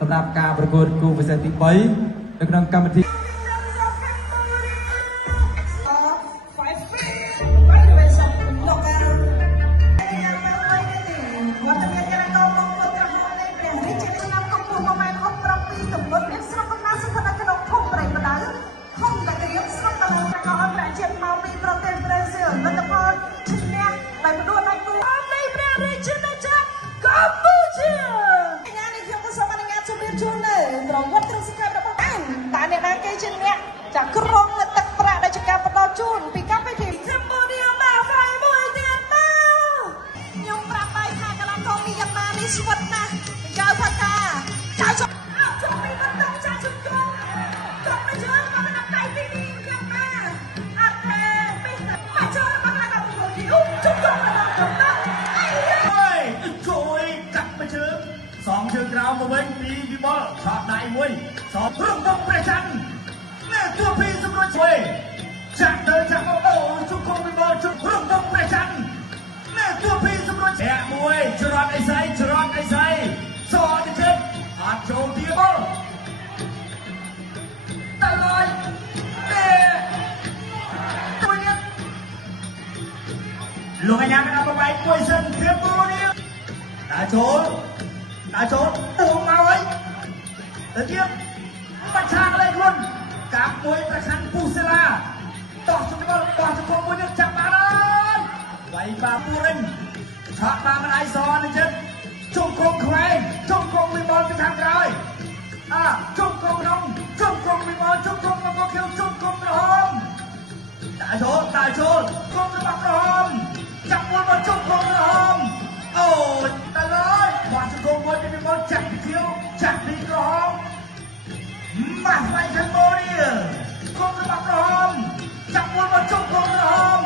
សម្រាប់ការប្រកួតគូពិសេសទី3នៅក្នុងកម្មវិធីจากกรงและตักประได้จากการประดอจูนปีกับไปถึงจำบุรีมาไฟมวยเตียนมายงปราบไปค่ะกำลังกองมียามาในสวดนะเจ้าพักกาเจ้าชมชมมีมันต้องชาชุดกงจบไปเจอมาเป็นอะไรปีนี้ยังมาอัดแทนไม่เจอมาแล้วกับคนที่อุ้มชุดกงแล้วจบนะเฮ้ยโจ้ยจับไปเชิง2 เชิงกราวมาเว้นปีพี่บอลช็อตได้มวย2 รุ่งต้องประชันแม่ตัวพี่สำรวจช่วยจากเดินจากโอ้ชุกคงไม่บอลชุกรุ่งต้องประชันแม่ตัวพี่สำรวจแฉะมวยจรอดไอ้ไซจรอดไอ้ไซสอดเจ็บอาโจเดียบอลตลอดเด้ตัวเนี้ยลงไอ้ยังเอาไปมวยเส้นเทียบตัวเนี้ยตาโจปูมาไว้แต่เทียบประชาอะไรคนกับมวยประชันปูเซลาต่อสุดบอลต่อสุดมวยจับมาเลยไวบาปูรินช็อตมามันไอซอนนี่เจ็บจงกงแขวงจงกงมีบอลจะทำได้จงกงน้องจงกงมีบอลจงกงมันก็เขียวจงกงกระหอมตาโจกงกระบักกระหอมจับมวยบอลจงกงกระหอมโอ้ยตายเลยบอลจงกงมวยจะมีบอลจับเขียวจับดีกระหอมมาไปคันโบนี่กงกระบักกระหอมจับมวยบอลจงกงกระหอม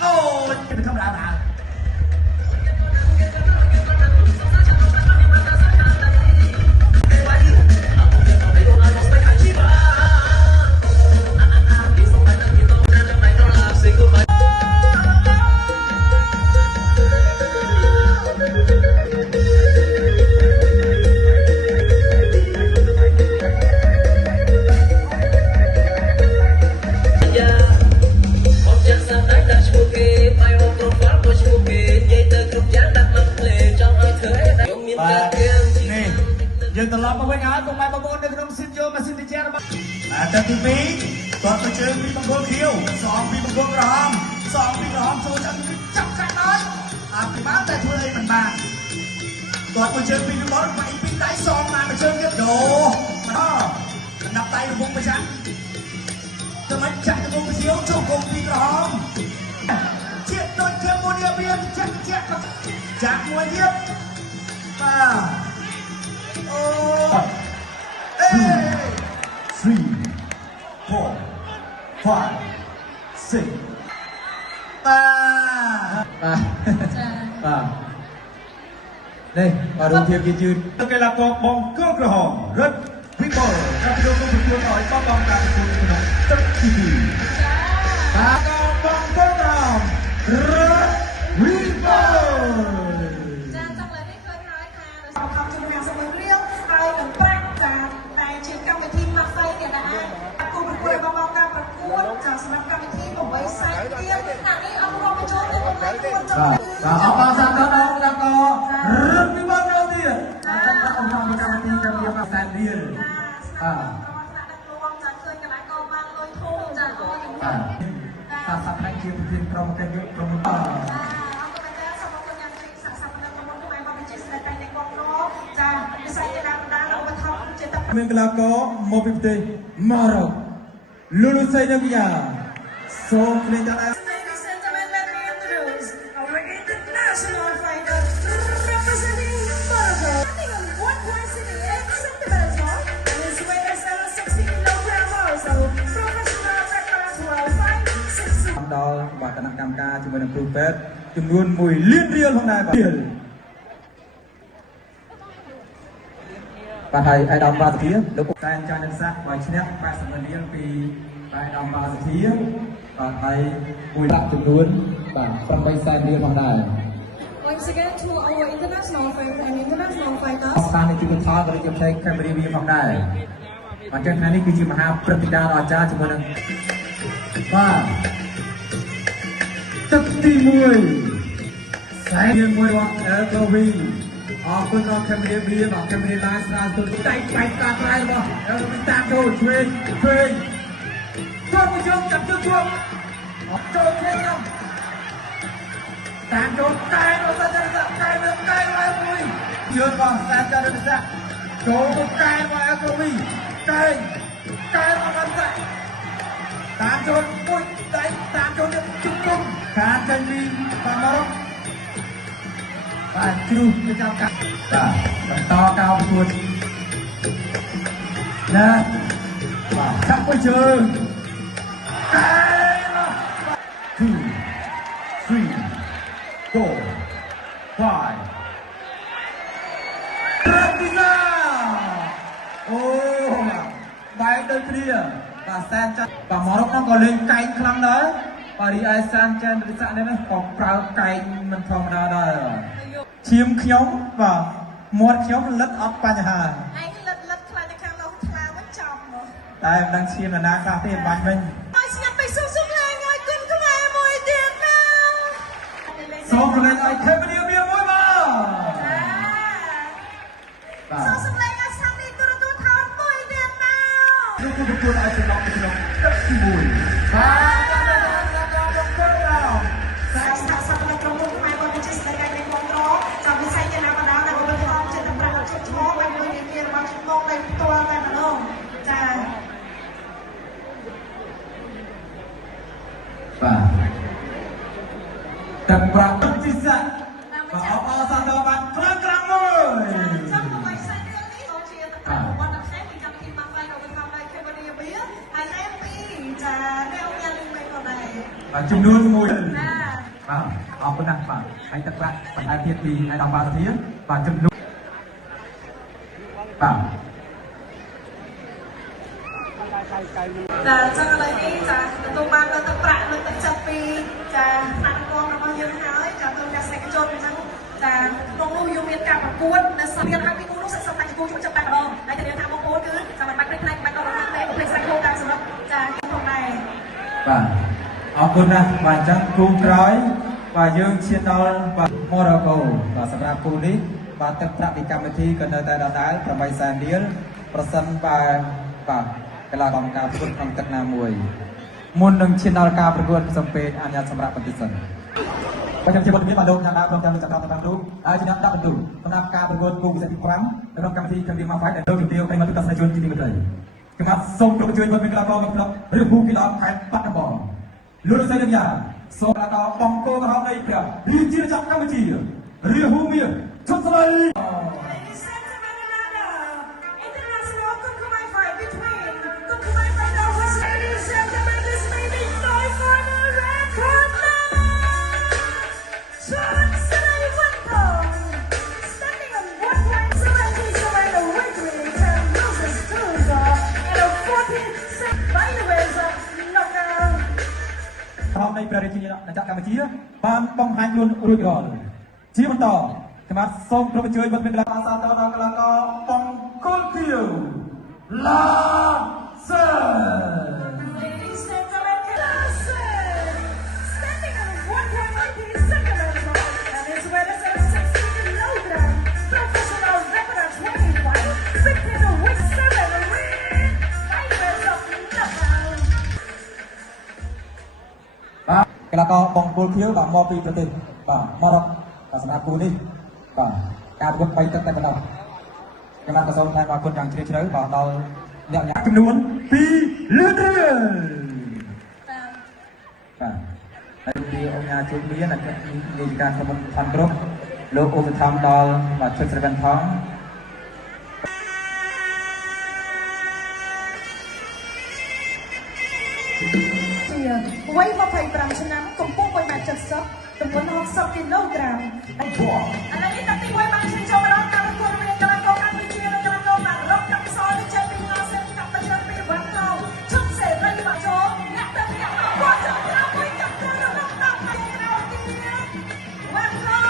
โอ้ยเป็นธรรมดาយើងត្រឡប់មកវិញហើយពុកម៉ែបងប្អូននៅក្នុងស៊ីនយោម៉ាស៊ីនទីជារបស់តែទី2គាត់ទៅជើងពីបង្គោលខៀវ2ពីបង្គោលក្រហម2ពីក្រហមចូលចាប់កាច់ហើយពីបានតែធ្វើអីមិនបានគាត់ទៅជើងពីបង្គោលវាយពីដៃ2មកជើងទៀតដូបណ្ដាប់ដៃរវងប្រចាំទៅមិនចាក់ទៅបង្គោលខៀវចូលកងពីក្រហមជាតិដូចជាមូនីមានចាក់មួយទៀតបាទ3 4 5 6នេះបាទរួមភាពយឺតកីឡាករបង្គោលក្រហមរឹតវិបុលចាប់យកទៅប្រកួតឲ្យបបងការប្រកួតក្នុងទឹកទី2បាទបង្គោលក្រហមរឹតវិបុលចាចង់លើនេះឃើញហើយថារបស់ខំជំនះសម្បត្តិរៀងហើយនឹងប្រាក់ចាតែជាកម្មវិធីម៉ាក់សៃទៀតដែរគូប្រកួតរបស់បងការប្រកួតចាសម្រាប់កម្មវិធី8សែនទៀតណានេះអត់រកបញ្ចូលទៅ8គួរចូលបាទអបអរសាទរដល់កីឡាកររឹតវិបុលដល់ទៀតបាទអង្គកម្មវិធីកម្មវិធី8សែនរៀលចាឃើញកន្លែងកោបានលុយធំចាអរយ៉ាងនេះសាសនាជាប្រធានក្រុមកិច្ចយុក្រុមអរគុណចាសូមអរគុណយ៉ាងជ្រាបសាសនាក្រុមខ្លួនឯងបានជាស្នេហ៍តែអ្នកគ្រប់គ្រងចាវិស័យកីឡាបណ្ដាលឧបត្ថម្ភជាទឹកមានកីឡាករមកពីប្រទេសម៉ារ៉ុកលូលូសៃណាវីយ៉ាសូមភ្លេងដល់ Ladies and gentlemen, let me introduce our international fighter representing Morocco. Standing on 1.78 centimeters long, and his weight is 60 kilograms also. Professional record world fight 6. ដល់បាទគណៈកម្មការជាមួយនឹងគ្រូពេទ្យចំនួន1លានរៀលផងដែរបាទបាទហើយឯកឧត្តមបាសធាលោកតែងចាញ់នឹងសាក់ឲ្យឈ្នះ80លានពីឯកឧត្តមបាសធាបាទហើយមួយដាក់ចំនួនបាទ8សែនរៀលផងដែរ Once again to our international friends and international fighters. តាមនេះគឺថតបរិយាកាសកាមេរ៉ាវាផងដែរអញ្ចឹងថ្ងៃនេះគឺជាមហាព្រឹត្តិការណ៍ដ៏អស្ចារ្យជាមួយនឹងបាទទឹកទី1 ខ្សែមួយរបស់ LKV អរគុណដល់កាមេរ៉ាវាបាទកាមេរ៉ាឡានស្រាលទូដៃបែកតាក្រៃរបស់ LKV តាមចូលឆ្វេងចូលមកចាប់ជួបអត់ចូលគ្នាខ្ញុំតាមចូលកែរបស់សាចារស័ក្តិកែឡើងមួយជឿនរបស់សាចារស័ក្តិចូលមកកែរបស់ LKV កែរបស់សាចារស័ក្តិតាមចូលមួយដៃតាមចូលជុំការចេញពីបាល់មកបាទជ្រុះទៅចាប់កាត់បាទបន្តកោប្រកួតណាបាទចាប់មួយជើងកែ2 3 4 5 អូបែកដូចគ្នាបាទសែនចាត់បាទមករកនោះក៏លេងកែងខ្លាំងដែរបាទរីឯសានចាន់រិស័កនេះក៏ប្រើកែងមិនធម្មតាដែរឈាមខ្ញុំបាទមាត់ខ្ញុំលិតអត់បញ្ហាឯងលិតខ្លាចខាងនោះថ្លាមិនចំមកតែមិនដឹងឈាមណាខ្លះទេបាញ់វិញហើយស្ញាប់ទៅសុំលេងឲ្យគុណខ្មែរមួយទៀតណាសូមលេងឲ្យខេមនីវាមួយបាទសុំលេងឲ្យសាំនេះទូរទស្សន៍ថតមួយទៀតណាលោកគូប្រកួតឲ្យចំណងទឹកទី1បាទទឹកប្រាក់ទឹកពិសេសបាទអបសាទរបានខ្លាំងមួយចាំមកសាច់រឿងនេះដូចជាទឹកប្រាក់របស់អ្នកផ្សេងពីកម្មវិធីមកផ្សាយរបស់ខាងដៃ Cambodia ហើយតែពីចានៅមានលីងមិនក៏ដែរបាទចំនួន1បាទអរគុណណាស់បាទហើយទឹកប្រាក់បន្ថែមទៀតពីឯកឧត្តមបាទសភាបាទចំនួនបាទចាចឹងឥឡូវនេះចាទទួលបានទឹកប្រាក់លើកទឹកចិត្តពីចាថ្នាក់កងរបស់យើងហើយចាទូទាំងសកម្មជនអញ្ចឹងចាក្នុងនោះយើងមានការប្រកួតនៅសៀនហើយពីនោះសិក្សាតែគូជួយចាប់តែម្ដងហើយតែថាបងប្អូនគឺចាំបាច់ផ្នែកបាច់ដល់ទេប្រភេទសាច់គោតាមសម្រាប់ចាក្នុងដែរបាទអរគុណណាស់បាទអញ្ចឹងគូក្រោយបាទយើងឈានដល់បាទម៉ូរ៉ូកូបាទសម្រាប់គូនេះបាទទឹកប្រាក់ពីកម្មវិធីក៏នៅតែដដែល8សែនរៀលប្រសិនបើបាទកីឡាកម្មការប្រកួតក្នុងទឹកណាមួយមុននឹងឈានដល់ការប្រកួតសំពេចអញ្ញាតសម្រាប់បន្តិចសិនបើខ្ញុំជាបុគ្គលិកបានលោកញ៉ាំដើរព្រមទាំងចក្រមតាមរូបហើយជាអ្នកដាក់បន្ទូលសម្រាប់ការប្រកួតគូពិសេសទី5ក្នុងកម្មវិធីកម្មវិធីមកហ្វាយដែលលោកជំទាវឲ្យមកទស្សនិកជនជាទីមេត្រីខ្ញុំបាទសូមគ្រប់ជួយមកមានកីឡាករមកក្លឹបឬគូកីឡាខេត្តបាត់ដំបងលោកស្រីរាមាសូមកីឡាករបង្គោលក្រហមនៃព្រះរាជាណាចក្រកម្ពុជារាហូមៀឈុតស្រីនៃព្រះរាជាណាចក្រកម្ពុជាបានបង្ហាញខ្លួនរួចរាល់ជាបន្តខ្ញុំបាទសូមគ្រប់ជួយមកមានកីឡាករសាទរដល់កីឡាករបង្គោលខៀវឡាសឺកីឡាករបង្គោលខៀវបាទមកពីប្រទេសបាទម៉ារ៉ុកបាទសម្រាប់គូនេះបាទការប្រកួត3ទឹកតែប៉ុណ្ណោះខ្ញុំបានសូមថ្លែងអរគុណយ៉ាងជ្រាលជ្រៅបាទដល់អ្នកញ៉ាំចំនួន2លានរៀលបាទហើយពីអង្គការជួយមានអគ្គនាយិកាក្រុមខណ្ឌគ្រប់លោកឧបត្ថម្ភដល់បាទជិតស្រវិនផងវ័យ25ឆ្នាំកម្ពស់1.70 ទម្ងន់60គីឡូក្រាមឥឡូវនេះតាទី1បានឈានចូលមកដល់ការប្រកួតរវាងកីឡាករកម្ពុជានិងកីឡាករបារ៉ុកកាប់សល់ចេញពីឡាសិនកាប់ទៅឆ្នាំពីវ៉ាន់កោឈុំសេរីបាទចូលអ្នកទៅអ្នកមកគាត់ចូលក្រោយមួយចាប់ខ្លួនដល់ដល់ទៅក្រោយទៀតវ៉ាន់កោ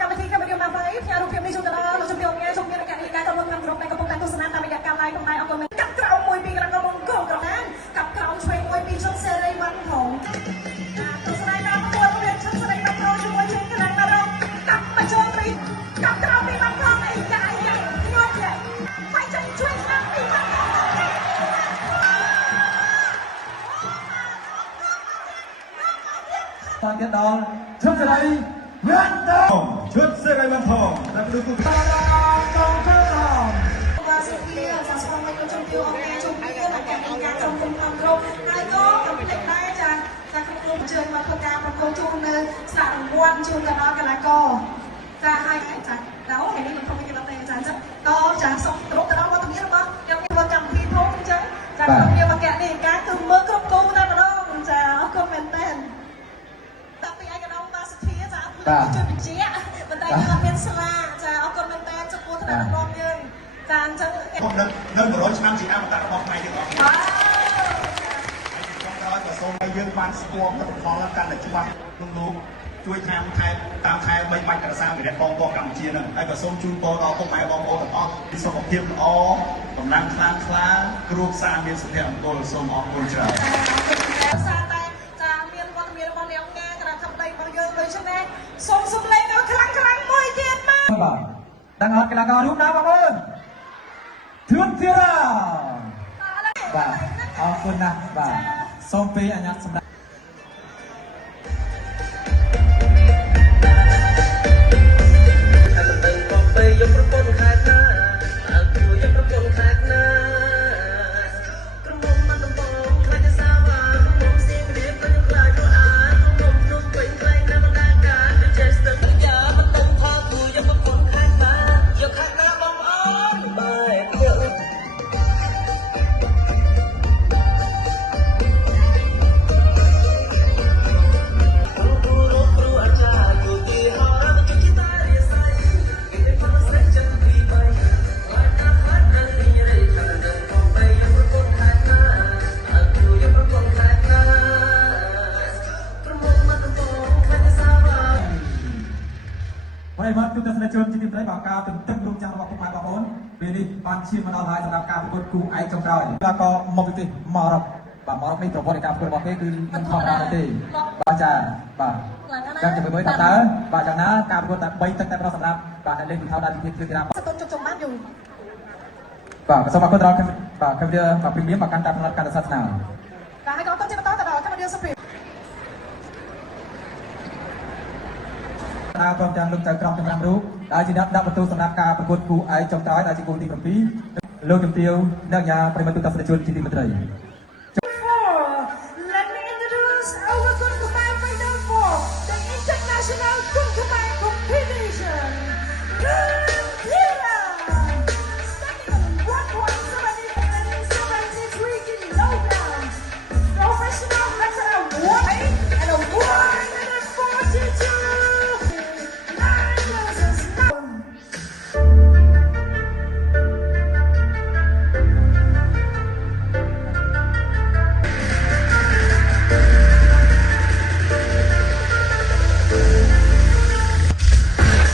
កម្មវិធីកម្មវិធីមកវិញផ្ញើរូបភាពនេះជូនទៅដល់លោកជំនាញងារជុំមានការការកំពុងគ្រប់នៃកំពុងតែទស្សនាតាមរយៈការ live ក្នុង live អរគុណកាប់ក្រោមមួយពីក្រោមមុនកងក្រណាកាប់ក្រោមឆ្វេងមួយពីជុំសេរីវ៉ាន់ផងទស្សនាការប្រកួតរៀបចំសេរីវ៉ាន់ផងជាមួយជើងខ្លាំងណាស់កាប់មកចូលត្រីកាប់ក្រោមពីវ៉ាន់ផងអីយ៉ាយ៉ាញាត់យ៉ាបាយចាញ់ជួយខាងពីវ៉ាន់តទៀតដល់ឈុតសេរីវ៉ាន់ថងឈុតសេរីវ៉ាន់ថងដែលប្រគំតាដល់ទៅបាទសុខភាពចាស្វាគមន៍ជំទាវអង្គការជំទាវតែការចំគុំតាមគ្រប់ហើយក៏កំភ្លេចដែរចាក្នុងលោកជើញមកធ្វើការប្រកួតជូននៅស្លាករង្វាន់ជូនទៅដល់កីឡាករចាហើយចាដល់ថ្ងៃនេះមិនខំគេដល់ទេចាអញ្ចឹងក៏ចាសូមគោរពទៅដល់វត្តមានរបស់ខ្ញុំធ្វើកម្មវិធីផងអញ្ចឹងចាខ្ញុំមានវគ្គនេះការគឺមើលគ្រប់គូតែម្ដងចាអរគុណមែនតើតាពីឯកឧត្តមបាទសធាចាជួយបញ្ជាក់ប៉ុន្តែខ្ញុំអត់មានស្លាចាអរគុណមែនតើចំពោះថ្នាក់របស់យើងចាអញ្ចឹងខ្ញុំនៅ100ឆ្នាំជាអមតៈរបស់ខ្មែរយើងអស់បាទខ្ញុំដល់ក៏សូមឲ្យយើងបានស្គាល់លទ្ធផលកាន់តែច្បាស់ក្នុងលោកជួយតាមខែ3បាច់ក្រសាវិរៈបងប្អូនកម្ពុជានឹងហើយក៏សូមជូនពរដល់ពុកម៉ែបងប្អូនទាំងអស់ពីសុខភាពល្អកម្លាំងខ្លាំងក្លាគ្រួសារមានសុភមង្គលសូមអរគុណច្រើនសារតែចាមានវត្តមានរបស់អ្នកអង្គការគណៈធិបតីរបស់យើងដូច្នេះសូមសម្លេងឲ្យខ្លាំងមួយទៀតមកបាទđang học cái là cao lúc nào bạn ơi thương chưaបាទអរគុណណាស់បាទសូមពីអាញាសម្រាប់យកប្រពន្ធខែណាអើគួរយកប្រពន្ធខែណាក្រុមមិនដំបងខ្លាចសាវ៉ាក្រុមសៀងរៀបក៏នឹងខ្លាចរអាក្រុមនោះពេញខ្លែងណាមិនដាការចេះស្ទើរយ៉ាមិនដឹងថាគួរយកប្រពន្ធខែណាយកខែណាបងអើយបែបយកហើយមកគឺទស្សនិកជនជាទីប្រៃបើការទន្ទឹងរង់ចាំរបស់ពុកម៉ែបងប្អូនពេលនេះបានឈានមកដល់ហើយសម្រាប់ការប្រកួតគូឯកចុងក្រោយแล้วก็មកពីនេះមករ៉ុបបាទមករ៉ុបនេះប្រវត្តិនៃការប្រកួតរបស់គេគឺមិនធម្មតាទេបាទចាបាទចាំទៅមើលថាតើបាទយ៉ាងណាការប្រកួតតែ3ទឹកតែប្រសម្រាប់បាទអ្នកលេងពីថៅដានវិទ្យាគ្រឿងក្រាមសតុនចុងបានយូរបាទសូមអរគុណដល់បាទកម្មវិធីបាទព្រីមៀមមកកាន់តាមផ្នែកការសាសនាបាទហើយក៏ទៅបន្តទៅដល់កម្មវិធីសុភីព្រមទាំងលោកចៅក្រមទាំង5រូបដែលជាអ្នកដាក់បន្ទូលសម្រាប់ការប្រកួតគូឯកចុងក្រោយដែលជាគូទី7លោកជំទាវអ្នកញាប្រិមត្តទស្សនិកជនជាទីមេត្រី Let me introduce our Kunkumai Final 4 the international Kunkumai competition Kira standing on 173 kilograms professional veteran 1 and a 142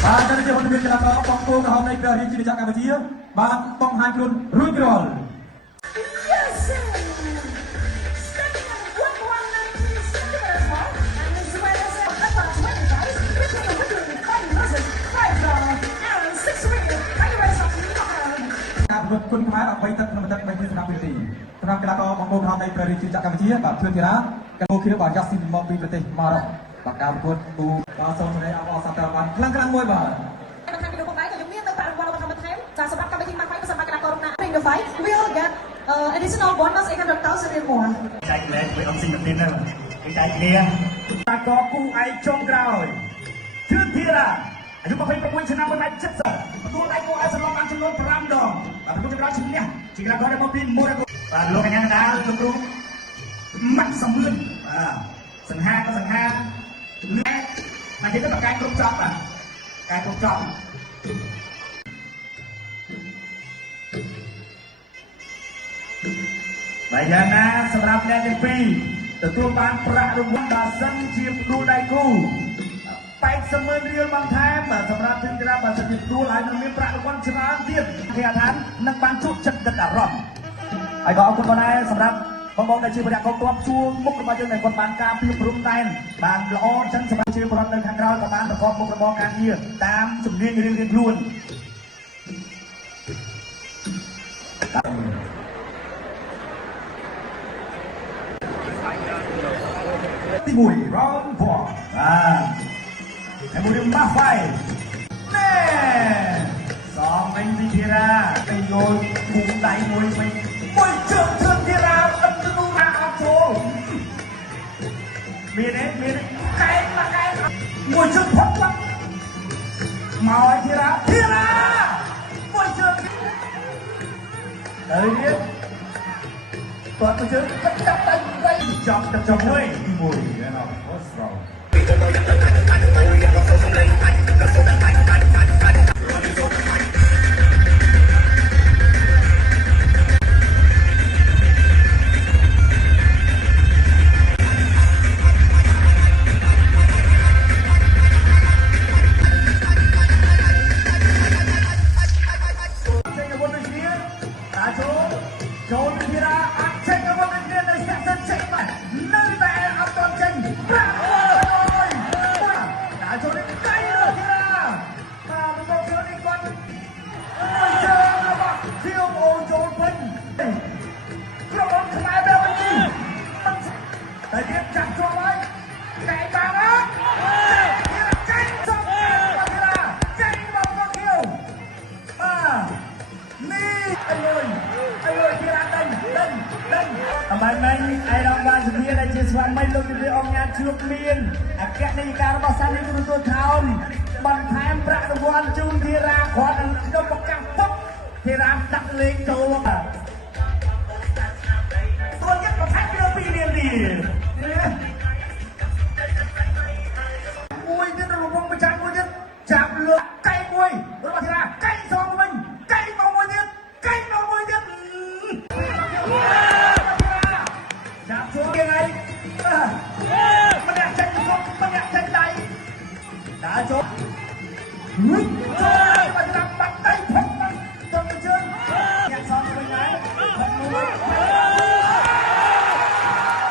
បាទទៅជាវត្តមានកីឡាករបងប្អូនក្រហមនៃព្រះរាជាណាចក្រកម្ពុជាបានបង្ហាញខ្លួនរួចរាល់ Yes sir standing on 190 centimeters and as well as upper 25 between the between 5 versus 5 round and 6 minutes by the rest of the knockout ការប្រកួតគុណខ្មែរ13ទឹកក្នុងទឹក3សម្រាប់វិធីសម្រាប់កីឡាករបងប្អូនក្រហមនៃព្រះរាជាណាចក្រកម្ពុជាបាទធឿនធីរ៉ាកូគីរបស់យ៉ាស៊ីនមកពីប្រទេសម៉ារ៉ុកបាទការប្រកួតគូបាទសូមសម្ដែងអបអរសាទរបានខ្លាំងមួយបាទខាងពីលោកបងឯងក៏មាននៅប្រាក់រង្វាន់របស់កម្មវិធីចាសម្រាប់កម្មវិធីម៉ាក់ហ្វៃសម្រាប់កីឡាកររូបណា Bring the fight will get additional bonus 800,000 and more ចែកលេខវាអត់ស៊ីមកទៀតទេគេចែកគ្នាកីឡាករគូឯកចុងក្រោយធឿនធីរ៉ាអាយុ26ឆ្នាំ170ទទួលដៃគូឯកសន្លងបានចំនួន5ដងបាទប្រកួតចុងក្រោយឈ្នះជាកីឡាករដែលមកពីមូរ៉ាកូបាទលោកកញ្ញាតាលោកគ្រូម៉ាក់សំលឹងបាទសង្ហាក៏សង្ហាជំនឿតែគេទៅប្រកាសគ្រប់ចប់បាទការគ្រប់ចប់ Bây giờ na sắpรับnè những phi từ tua bánប្រាក់ រង្វាន់ ដល់សិនជាផ្ដួលដៃគូ 80,000 រៀលបានថែមបាទសម្រាប់ទាំងក្រាបបាទសិនជាផ្ដួលហើយនឹងមានប្រាក់រង្វាន់ច្រើនទៀតគេថានឹងបានជួបចិត្តដិតអារម្មណ៍ហើយក៏អរគុណបងដែរសម្រាប់បងប្អូនដែលជាបរិយាកាសគ្រប់ជួរមុខរបស់យើងដែលគាត់បានការពីព្រំដែនបានល្អអញ្ចឹងសម្រាប់ជាប្រវត្តិនៅខាងក្រោយក៏បានប្រកបមុខរបរការងារតាមជំនាញរៀងៗខ្លួន ទី1 round 4 ហើយមួយមកហ្វៃណែសំវិញវិធារាទៅយកគូដៃមួយវិញមួយជើងជើងធារាអត់ទៅនោះអត់ចូលមានកែមកកែមួយជើងផុតមកឲ្យធារាមួយជើងទៅទៀតគាត់ទៅជើងចាប់ដៃវៃចាប់មួយទី1ណាអូស្រោ Bạn mình ai đang ban sự kiện này chia sẻ mấy lúc thì ông nhà trước miền cái này cả nó bao sang đến tôi thao bằng tham bạc đồng quan chung thì ra khoa đằng trong một cặp phúc thì ra đặt lên châu tôi nhất là khách đưa phi liền đi ui thế là một bông trái ui nhất chạm lượt cây ui rồi mà thì ra cây so của mình cây vào môi nhất chạm xuống kia nàyมันอยากtranh khôngมันอยากtranh tay đã chốt trời mà làm bắt tay phốc tôi cái chân nhặt son của mình này thật luôn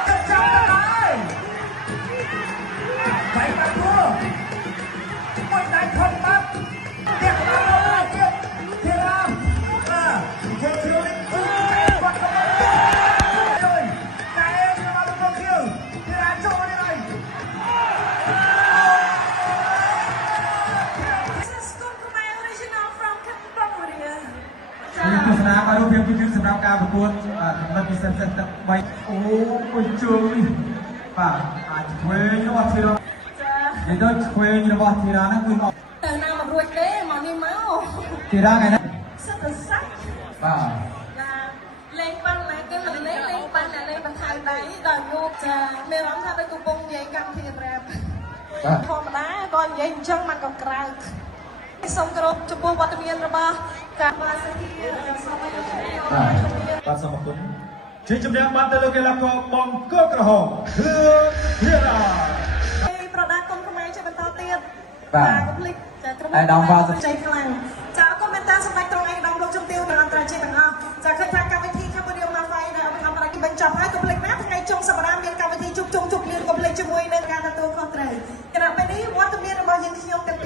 chân trong cái này vậy mà thua mình này không bắt đẹp lắm kia kia làm kia chiếu đi quạt không rồi này em mà nó không kêu thì là cho đi này original from Cambodia ទស្សនាបានរូបភាពគឺសម្រាប់ការប្រកួតកម្រិតពិសេសទឹក3អូមួយជើងនេះបាទអាចឆ្វេងរបស់ធីរ៉ានិយាយទៅឆ្វេងរបស់ធីរ៉ាហ្នឹងគឺអត់ ទៅណាមករួចទេមកនេះមក ធីរ៉ាថ្ងៃហ្នឹង សិតទៅសាច់ បាទ ចាលេងប៉ាន់ណាគេមិនលេងប៉ាន់ណាលេងបន្ថែមដៃដល់យកចាមានអារម្មណ៍ថាដូចកំពុងនិយាយកម្មវិធីប្រាប់ធម្មតាគាត់និយាយអញ្ចឹងมันក៏ក្រៅសូមគោរពចំពោះវត្តមានរបស់ការបាសាធីសូមឲ្យលោកជំរាប បាទសូមអរគុណជាជំរាបបានទៅលើកីឡាករបង្គោលក្រហមគឺធីរ៉ា ប្រដាល់គុំខ្មែរជាបន្តទៀត បាទ កុំភ្លេចចាក្រុម ឯកឧត្តមវ៉ាសុ ចៃខ្លាំងចាអរគុណមែនតើសម្ដេចត្រង់ឯកឧត្តមលោកជំទាវនិងអន្តរជាតិទាំងអស់ចាឃើញថាកម្មវិធី Cambodia Mafai ដែលអបអរសាបញ្ចប់ហើយកុំភ្លេចណាថ្ងៃចុងសប្តាហ៍មានកម្មវិធីជប់លៀនកុំភ្លេចជាមួយនឹងការទទួលខុសត្រូវគណៈពេលនេះវត្តមានរបស់យើងខ្ញុំទាំង